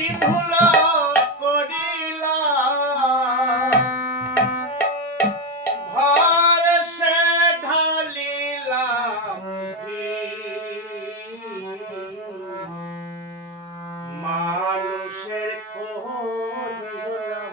কি ভুল করিলাম। ভর সে ঢালিলাম মানুষের করিলাম